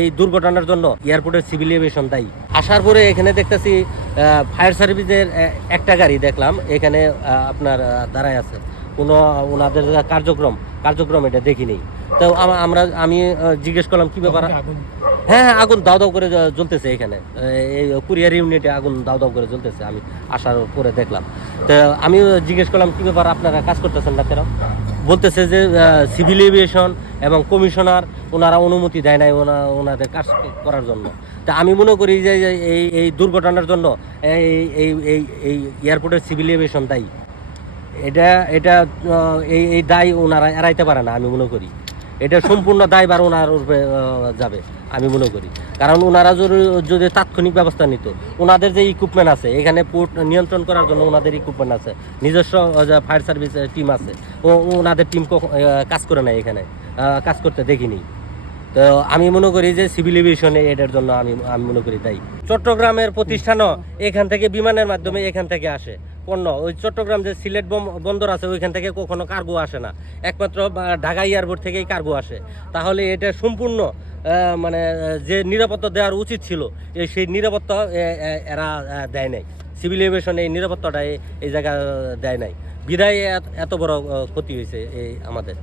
এই দুর্ঘটনার জন্য এয়ারপোর্টের সিভিল এভিয়েশন দায়ী। আসার পরে এখানে দেখতেছি ফায়ার সার্ভিসের একটা গাড়ি দেখলাম এখানে আপনার দাঁড়ায় আছে। কোনো ওনাদের কার্যক্রম কার্যক্রম এটা দেখিনি। তো আমরা আমি জিজ্ঞেস করলাম কি ব্যাপার? হ্যাঁ হ্যাঁ আগুন দাও দাও করে জ্বলতেছে এখানে। এই কুরিয়ার ইউনিটে আগুন দাও দাও করে জ্বলতেছে আমি আসার পরে দেখলাম। তো আমি জিজ্ঞেস করলাম, কি ব্যাপার? আপনারা কাজ করতেছেন না বলতেছে যে সিভিল এভিয়েশন এবং কমিশনার ওনারা অনুমতি দেয় নাই ওনা, ওনাদের কাজ করার জন্য। তা আমি মনে করি যে এই এই দুর্ঘটনার জন্য এই এই এই এই এয়ারপোর্টের সিভিল এভিয়েশন দায়ী। এটা এটা এই এই দায় ওনারা এড়াইতে পারে না, আমি মনে করি। এটা সম্পূর্ণ দায়বার ওনার উপরে যাবে, আমি মনে করি। কারণ ওনারা যদি তাৎক্ষণিক ব্যবস্থা নিত, ওনাদের যে ইকুইপমেন্ট আছে, এখানে পোর্ট নিয়ন্ত্রণ করার জন্য ওনাদের ইকুইপমেন্ট আছে, নিজস্ব ফায়ার সার্ভিস টিম আছে, ও ওনাদের টিম কাজ করে নেয় এখানে কাজ করতে দেখিনি। তো আমি মনে করি যে সিভিল এভিয়েশন এটার জন্য আমি আমি মনে করি তাই চট্টগ্রামের প্রতিষ্ঠানও এখান থেকে বিমানের মাধ্যমে এখান থেকে আসে। পণ্য। ওই চট্টগ্রাম যে সিলেট বন্দর আছে, ওইখান থেকে কখনো কার্গো আসে না। একমাত্র ঢাকা এয়ারপোর্ট থেকেই কার্গো আসে। তাহলে এটা সম্পূর্ণ মানে যে নিরাপত্তা দেওয়ার উচিত ছিল, এই সেই নিরাপত্তা এরা দেয় নাই। সিভিল এভিয়েশন এই নিরাপত্তাটা এই- জায়গা দেয় নাই। বিদায় এত বড় ক্ষতি হয়েছে এই আমাদের।